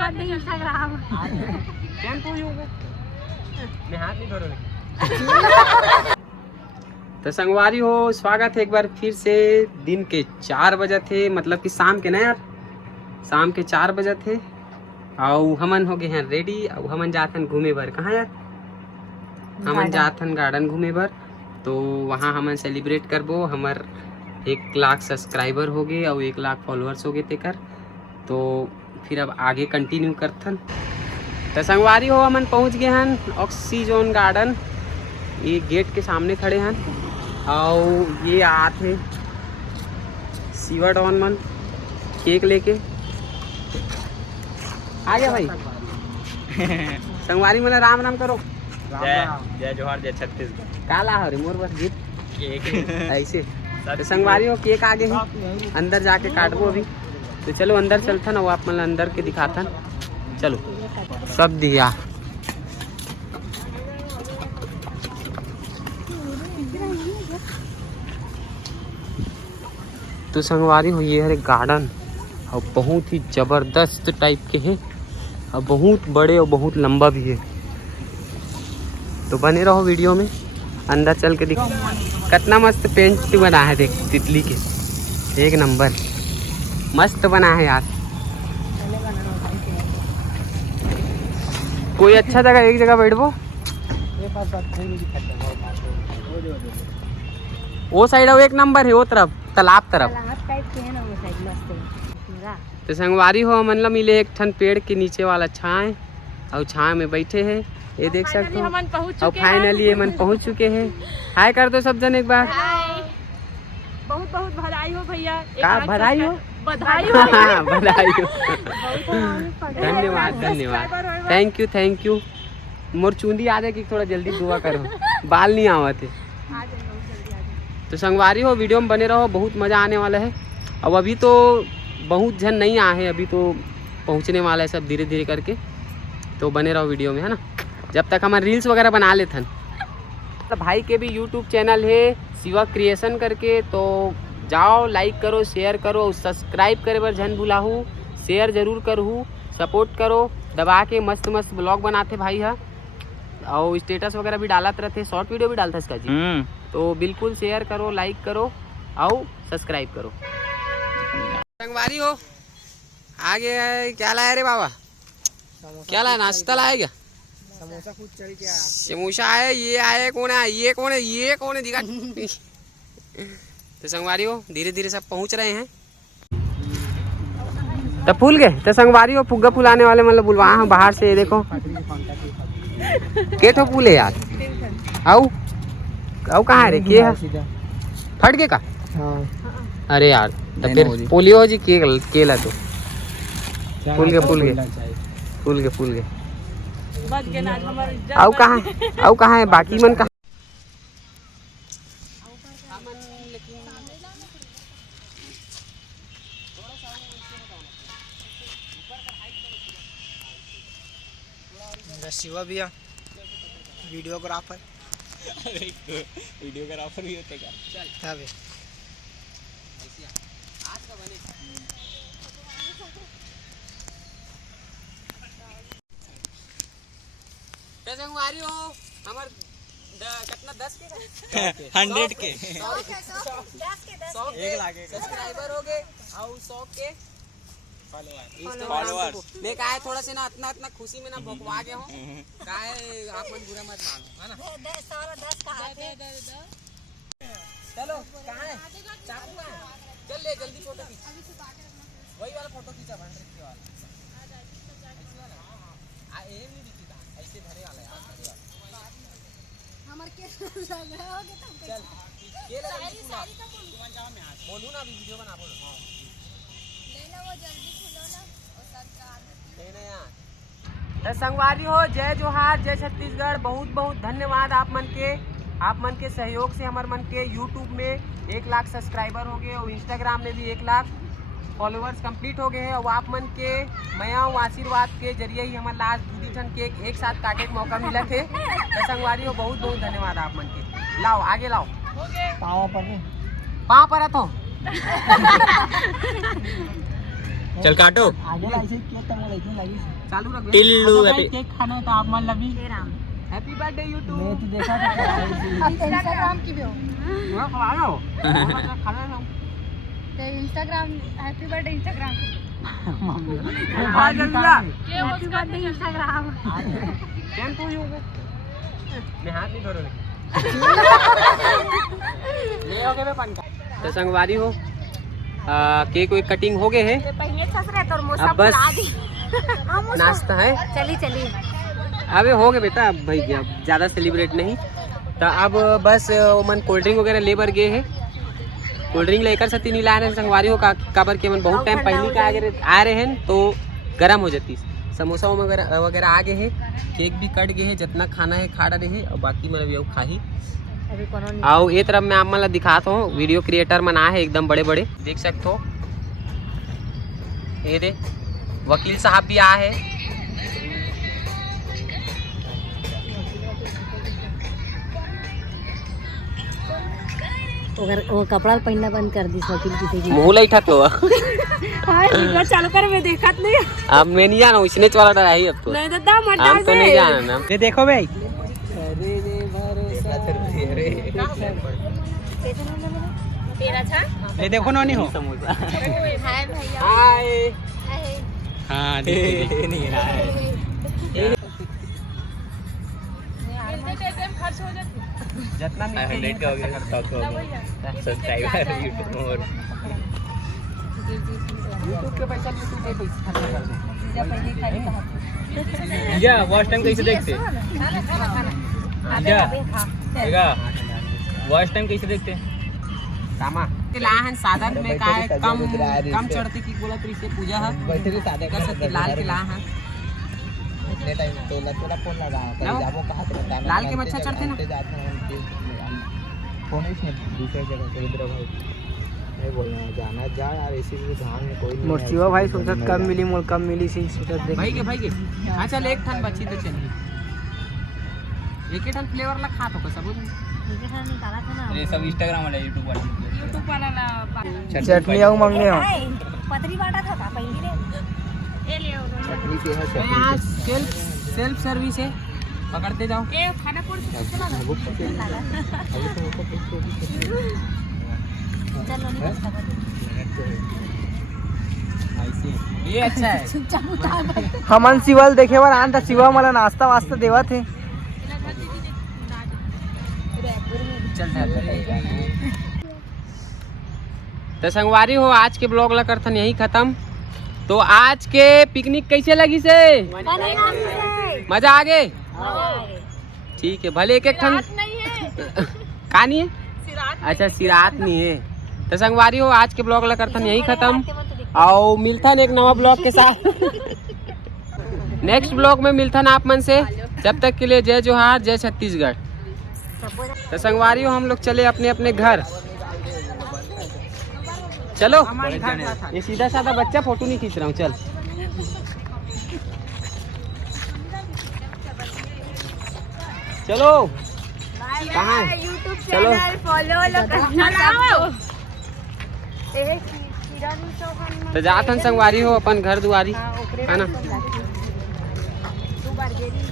Instagram मैं हाथ नहीं धो तो संगवारी हो, स्वागत है एक बार फिर से। दिन के 4 बजे थे, मतलब कि शाम के ना यार, शाम के 4 बजे थे और हमन हो गए हैं रेडी। और हमन जाथन घूमे बर। कहाँ यार? हमन जाथन गार्डन घूमे बर। तो वहाँ हमन सेलिब्रेट करबो। हमार 1 लाख सब्सक्राइबर हो गए और 1 लाख फॉलोअर्स हो गए तेकर। तो फिर अब आगे कंटिन्यू करथन। तो संगवारी हो, हमन पहुँच गए हैं ऑक्सीजन गार्डन। ये गेट के सामने खड़े हैं और ये आते सिवा डॉन मन केक लेके आ गया भाई। संगवारी मन राम राम करो। जय जोहार, जय छत्तीसगढ़। काला हो रे मोर बस गीत ऐसे। तो संगवारी हो, केक आगे ही अंदर जाके काटबो अभी। तो चलो अंदर चलथन और आप मतलब अंदर के दिखाथन। चलो सब दिया। तो संगवारी हो, ये है गार्डन और बहुत ही जबरदस्त टाइप के है और बहुत बड़े और बहुत लंबा भी है। तो बने रहो वीडियो में। अंदर चल के दिखो कितना मस्त पेंट बना है। देख तितली के, एक नंबर मस्त बना है यार। कोई अच्छा जगह, एक जगह बैठबो। वो साइड एक नंबर है, वो तरफ तालाब तरफ। तो संगवारी हो, मन ला मिले एक ठन पेड़ के नीचे वाला छाए और छाए में बैठे हैं। ये देख सकते हो। और फाइनली ये मन पहुंच चुके हैं। हाय कर दो सब जन एक बार। बहुत बहुत बधाई हो भैया। का बधाई हो? बधाई हो। बधाई हो। धन्यवाद धन्यवाद, थैंक यू। मोर चूंदी आ जाए कि थोड़ा जल्दी दुआ करो, बाल नहीं आवत है। तो संगवारी हो, वीडियो में बने रहो, बहुत मज़ा आने वाला है। अब अभी तो बहुत जन नहीं आए हैं, अभी तो पहुंचने वाला है सब धीरे धीरे करके। तो बने रहो वीडियो में, है ना। जब तक हमारे रील्स वगैरह बना लेते हैं। भाई के भी यूट्यूब चैनल है शिवा क्रिएशन करके। तो जाओ, लाइक करो, शेयर करो और सब्सक्राइब करे बर जन भुलाहू। शेयर जरूर करूँ, सपोर्ट करो दबा के। मस्त मस्त ब्लॉग बनाते भाई है और स्टेटस वगैरह भी डालते रहते, शॉर्ट वीडियो भी डालता इसका जी। तो बिल्कुल शेयर करो, लाइक करो और सब्सक्राइब करो। संगवारी हो, आगे क्या लाया रे बाबा? क्या लाया? नाश्ता लाया क्या? समोसा कुछ चल के समोसा है। ये आए कौन है? ये कौन है? ये कौन है? दिखा। तो संगवारी हो, धीरे धीरे सब पहुंच रहे हैं। तो फूल गए। तो संगवारी हो, फुग्गा फुलाने वाले मतलब बुलवा हैं बाहर से। ये देखो केठो फूल है यार। आओ कहाँ है रे? के है? फट गए का? अरे यार, तो फिर पोलियो हो जी केला। तो फूल गए। आओ कहाँ है बाकी मन का? शिवा भैया वीडियोग्राफर भी होते क्या? चल संगवारी हो, हमार कितना 10 के 100 के 1 लाख सब्सक्राइबर हो गए और 100 के फॉलोअर। मैं कहा थोड़ा से ना इतना खुशी में ना भोकवा गया हूँ। काहे आप मन बुरा मत मानो, है ना। चलो कहाँ है? चाकू कहाँ है? चल ले जल्दी फोटो खींच। वही वाला फोटो खींचा 100 के वाला। नहीं दिखी था ऐसे धरे वाला यार। हमारे के लगाओगे तुम? चल के लगा बोलू ना, अभी वीडियो बना बोलो। लेना वो जल्दी खुलो ना और सब लेना यार। संगवारी हो, जय जोहार, जय छत्तीसगढ़। बहुत बहुत धन्यवाद आप मन के सहयोग से हमारे मन के यूट्यूब में 1 लाख सब्सक्राइबर हो गए और इंस्टाग्राम में भी 1 लाख फॉलोअर्स कंप्लीट हो गए हैं। और आप मन के मया आशीर्वाद के जरिए ही हमारे लास्ट 2 टन केक एक साथ काटे का मौका मिला थे। तो संगवारी हो, बहुत बहुत धन्यवाद आप मन के। लाओ आगे लाओ। पाँव पर तो चल काटो आगे ऐसे केक तंग लगी लगी चालू रख दे। टिल्लू अच्छा भाई, केक खाना है तो आप मान लवी हैप्पी बर्थडे मैं यूट्यूब तो देखा था इंस्टाग्राम की भी हो खा लो खाना ना ते इंस्टाग्राम हैप्पी बर्थडे इंस्टाग्राम भाई जल्दी आ happy birthday Instagram same to you मैं हाथ नहीं धो रहा ले हो गए मैं पान का तो संगवारी हो केक वेक कटिंग हो गए हैं पहले छस रहे तो मोसा अब बस फुला दी नाश्ता है चली चली अबे हो गए बेटा अब भाई अब ज़्यादा सेलिब्रेट नहीं तो अब बस मन कोल्ड ड्रिंक वगैरह लेबर गए हैं कोल्ड ड्रिंक लेकर सती नहीं ला रहे हैं संगवारी हो काबर के मन बहुत टाइम पहले का आ रहे हैं तो गर्म हो जाती समोसा वगैरह आ गए हैं केक भी कट गए हैं जितना खाना है खा रहे हैं और बाकी मतलब ये खा ही अभी कोनो आओ ये तरफ मैं आप मतलब दिखाता हूँ वीडियो क्रिएटर मना है एकदम बड़े बड़े देख सकते हो ये दे वकील साहब भी आए हैं वो कपड़ा पहनना बंद कर दी वकील किसी की मुँह लैठा तो हां चालू कर मैं देखत नहीं अब मैं नहीं जाना इसने वाला डरा ही अब तो नहीं दादा मत हम तो नहीं जाना ना ये देखो भाई तेरा था ये देखो नोनी हो समोसा हाय भैया हाय हाँ नहीं जितना हंड्रेड का हो गया सब्सक्राइबर यूट्यूब और यूट्यूब के पैसा यूट्यूब पे पैसा खर्च कर दो जा वॉच टाइम कैसे देखते जा वॉच टाइम कैसे देखते कामा लाहन साधन में का है कम चढ़ते की बोला तो इसे पूजा है बैठे सादे कर सकते लाल के लाहन इतने टाइम तोला फोन लगा जाबो कहां से बताना लाल के मच्छर चढ़ते ना फोन ही नहीं दूसरे जगह से इधर भाई नहीं बोलना है जाना जा यार इसी से ध्यान में कोई नहीं मोरचिवा भाई सोचत कब मिली मोल कब मिली सी सोचत देख भाई के हाँ चल एक ठन बची तो चलिए एक ही ठन फ्लेवर ला खा तो सब निकाला था ना ये सब इंस्टाग्राम वाला यूट्यूब वाला चटनी आऊ मांगने हो पतरी बाटा था पहली रे ये ले चटनी के है यहाँ सेल्फ सर्विस है पकड़ते जाओ ए खाना पड़ चला ना चलो नहीं ये अच्छा है चुपचाप उठा गए हमन शिवल देखे बर आन था शिवा मला नाश्ता वास्ता देवा थे चल तो संगवारी हो आज के ब्लॉग ला करथन यही खत्म तो आज के पिकनिक कैसे लगी से मजा आ गए ठीक है भले एक एक ठन कहा नहीं है अच्छा सिरात नहीं है तो संगवारी हो आज के ब्लॉग ला करथन यही खत्म और मिलथन एक नवा ब्लॉग के साथ नेक्स्ट ब्लॉग में मिलथन आप मन से जब तक के लिए जय जोहार जय छत्तीसगढ़ तो संगवारी हो हम लोग चले अपने अपने घर चलो ये सीधा साधा बच्चा फोटो नहीं खींच रहा हूँ चल चलो कहाँ YouTube चलो। चैनल फॉलो करना तो जातन संगवारी हो अपन घर दुआरी है ना दो बार गेरी